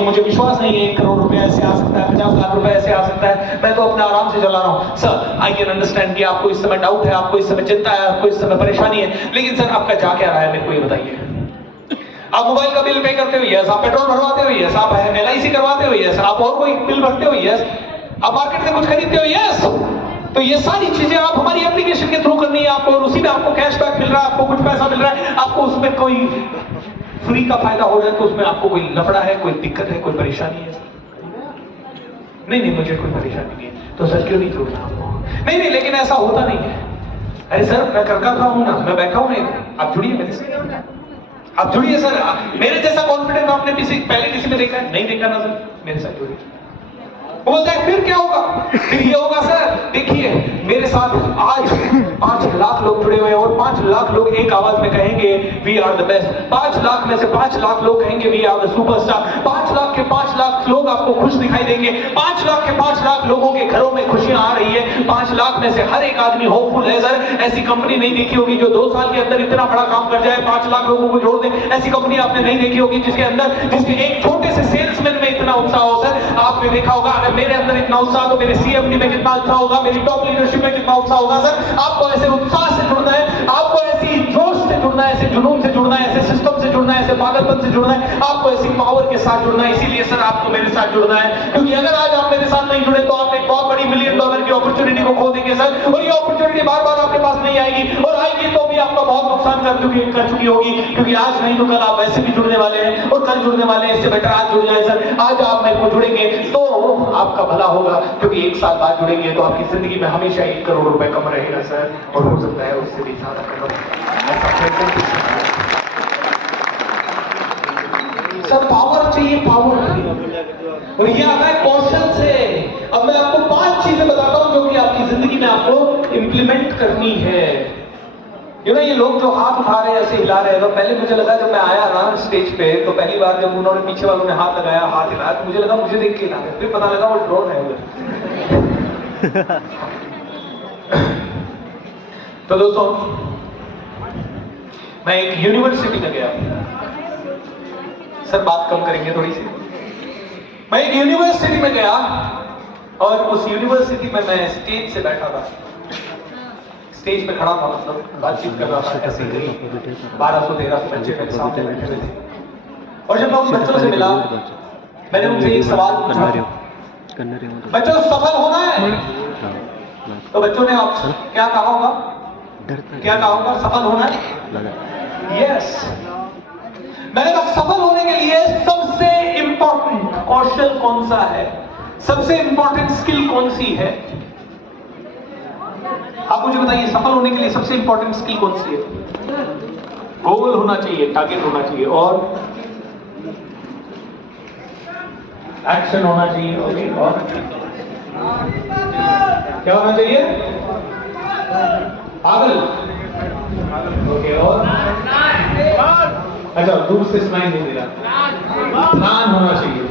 मुझे विश्वास नहीं है 1 करोड़ रुपए ऐसे आ सकता है, 50 लाख रुपए ऐसे आ सकता है, मैं तो अपना आराम से चला रहा हूँ। सर आई कैन अंडरस्टैंड कि आपको इस समय डाउट है, आपको इस समय चिंता है, आपको इस समय परेशानी है, लेकिन सर आपका जा क्या रहा है मेरे को ये बताइए। आप मोबाइल का बिल पे करते हो, यस। आप पेट्रोल भरवाते हो, यस। आप LIC करवाते हो, यस। आप और कोई बिल भरते हो, यस। आप मार्केट से कुछ खरीदते हो, यस। तो ये सारी चीजें आप हमारी एप्लीकेशन के थ्रू करनी है आपको, और उसी में आपको कैशबैक मिल रहा है, आपको कुछ पैसा मिल रहा है, आपको उसमें कोई फ्री का फायदा हो रहा है, तो उसमें आपको कोई लफड़ा है, कोई दिक्कत है, कोई परेशानी है? नहीं, मुझे कोई परेशानी नहीं है। तो सर क्यों नहीं जुड़ना आपको? नहीं, लेकिन ऐसा होता नहीं है। अरे सर मैं करका था हूं ना, मैं बैठा हूं नहीं, आप जुड़िए मेरे से, आप जुड़िए सर। मेरे जैसा कॉन्फिडेंस आपने पहले किसी में देखा है? नहीं देखा ना सर, मेरे साथ जुड़िए। वो बोलता है फिर क्या होगा? फिर ये होगा सर, देखिए मेरे साथ आज 5 लाख लोग जुड़े हुए हैं, और 5 लाख लोग एक आवाज में कहेंगे we are the best. 5 lakh में से 5 लाख लोग कहेंगे we are the superstar. 5 lakh के 5 लाख लोग आपको खुश दिखाई देंगे। 5 लाख के 5 लाख लोगों के घरों में खुशियां आ रही है। 5 लाख में से हर एक आदमी होपफुल है सर। ऐसी कंपनी नहीं देखी होगी जो 2 साल के अंदर इतना बड़ा काम कर जाए, 5 लाख लोगों को जोड़ दे। ऐसी कंपनी आपने नहीं देखी होगी जिसके एक छोटे से सेल्समैन में इतना उत्साह हो सर। आपने देखा होगा अगर मेरे अंदर इतना उत्साह तो मेरे CMD में कितना उत्साह होगा, मेरी टॉप लीडरशिप में कितना उत्साह होगा सर। आपको ऐसे उत्साह से जुड़ना है, आपको ऐसी जोश से जुड़ना है, ऐसे जुनून से जुड़ना है, ऐसे सिस्टम से जुड़ना है, ऐसे पागलपन से जुड़ना है, आपको ऐसी पावर के साथ जुड़ना है। इसीलिए सर आपको मेरे साथ जुड़ना है, क्योंकि अगर आज आप मेरे साथ नहीं जुड़े तो आप एक बहुत बड़ी $1 मिलियन की अपॉर्चुनिटी को खो देंगे सर। और ये अपॉर्चुनिटी बार बार आपके पास नहीं आएगी, और आएगी तो भी आपका बहुत नुकसान कर चुकी होगी, क्योंकि आज नहीं तो कल आप वैसे भी जुड़ने वाले हैं, और कल जुड़ने वाले हैं। इससे बेटर आज जुड़ जाए सर। आज आप मेरे को जुड़ेंगे तो आपका भला होगा, क्योंकि 1 साल बाद जुड़ेंगे तो आपकी जिंदगी में हमेशा 1 करोड़ रुपए कम रहेगा सर, और हो सकता है उससे भी ज्यादा कम। सर पावर चाहिए, पावर, और ये आता है कौशल से। अब मैं आपको 5 चीजें बताता हूं जो कि आपकी जिंदगी में आपको इंप्लीमेंट करनी है। ये लोग जो हाथ उठा रहे हैं, ऐसे हिला रहे हैं, तो पहले मुझे लगा जब मैं आया ना स्टेज पे, तो पहली बार जब उन्होंने पीछे वालों ने हाथ लगाया, हाथ हिलाया, तो मुझे लगा मुझे देख के हिला रहे, फिर पता लगा वो ड्रोन है उधर। तो दोस्तों मैं एक यूनिवर्सिटी में गया, सर बात कम करेंगे थोड़ी सी। मैं एक यूनिवर्सिटी में गया, और उस यूनिवर्सिटी में मैं स्टेज से बैठा था, स्टेज पे खड़ा था, मतलब बातचीत कर रहा था। ऐसे 1200-1300 बच्चे मेरे सामने बैठे हुए थे, और जब मैं उन बच्चों से मिला, मैंने उनसे एक सवाल पूछा, बच्चों सफल होना है? तो बच्चों ने आप क्या कहा होगा? क्या कहा होगा? सफल होना है? यस। मैंने कहा सफल होने के लिए सबसे इंपॉर्टेंट कौशल कौन सा है, सबसे इंपॉर्टेंट स्किल कौन सी है? आप मुझे बताइए, सफल होने के लिए सबसे इंपॉर्टेंट स्किल कौन सी है? गोल होना चाहिए, टारगेट होना चाहिए, और एक्शन होना चाहिए। ओके, और क्या होना चाहिए? पागल। ओके, और अच्छा, दूर से स्माइल नहीं मिला, ध्यान होना चाहिए।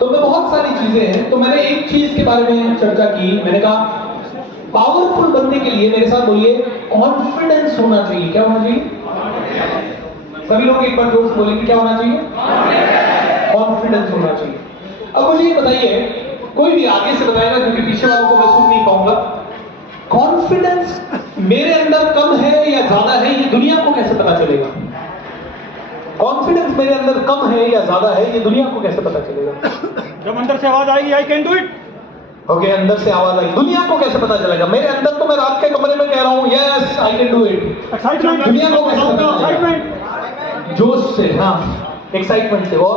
तो मैं बहुत सारी चीजें हैं, तो मैंने एक चीज के बारे में चर्चा की। मैंने कहा पावरफुल बनने के लिए, मेरे साथ बोलिए, कॉन्फिडेंस होना चाहिए। क्या होना चाहिए? सभी लोग एक बार जोर से बोलेंगे, क्या होना चाहिए? कॉन्फिडेंस होना चाहिए। अब मुझे ये बताइए, कोई भी आगे से बताएगा, क्योंकि पीछे वालों को मैं सुन नहीं पाऊंगा। कॉन्फिडेंस मेरे अंदर कम है या ज्यादा है, ये दुनिया को कैसे पता चलेगा? कॉन्फिडेंस मेरे अंदर कम है या ज्यादा है, ये दुनिया को कैसे पता चलेगा? जब अंदर से आवाज आएगी I can do it. Okay, अंदर से आवाज आई, दुनिया को कैसे पता चलेगा? मेरे अंदर तो मैं रात के कमरे में कह रहा हूं yes I can do it. Excitement, दुनिया को कैसे पता चलेगा? एक्साइटमेंट, जोश से, हाँ, एक्साइटमेंट से, और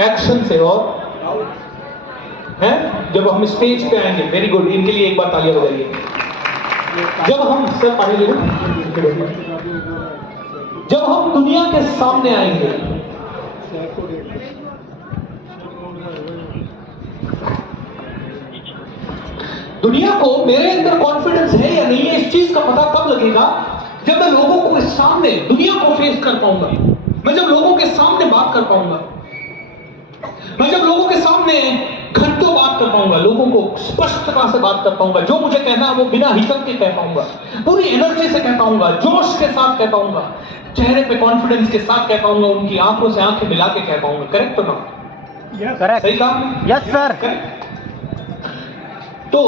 एक्शन से, और है जब हम स्टेज पे आएंगे। वेरी गुड, इनके लिए एक बार तालियां बजाइए। जब हम, सर पानी ले लो, जब हम दुनिया के सामने आएंगे, दुनिया को मेरे अंदर कॉन्फिडेंस है या नहीं है, इस चीज का पता कब लगेगा? जब मैं लोगों को सामने दुनिया को फेस कर पाऊंगा, मैं जब लोगों के सामने बात कर पाऊंगा, मैं जब लोगों के सामने घंटों बात कर पाऊंगा, लोगों को स्पष्टता से बात कर पाऊंगा, जो मुझे कहना है वो बिना हिचक के कह पाऊंगा, पूरी एनर्जी से कह पाऊंगा, जोश के साथ कह पाऊंगा, चेहरे पे कॉन्फिडेंस के साथ कह पाऊंगा, उनकी आंखों से आंखें मिला के कह पाऊंगा। करेक्ट और नॉट? करेक्ट। सही कहा? Yes sir. तो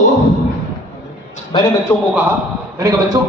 मैंने बच्चों को कहा, मैंने कहा बच्चों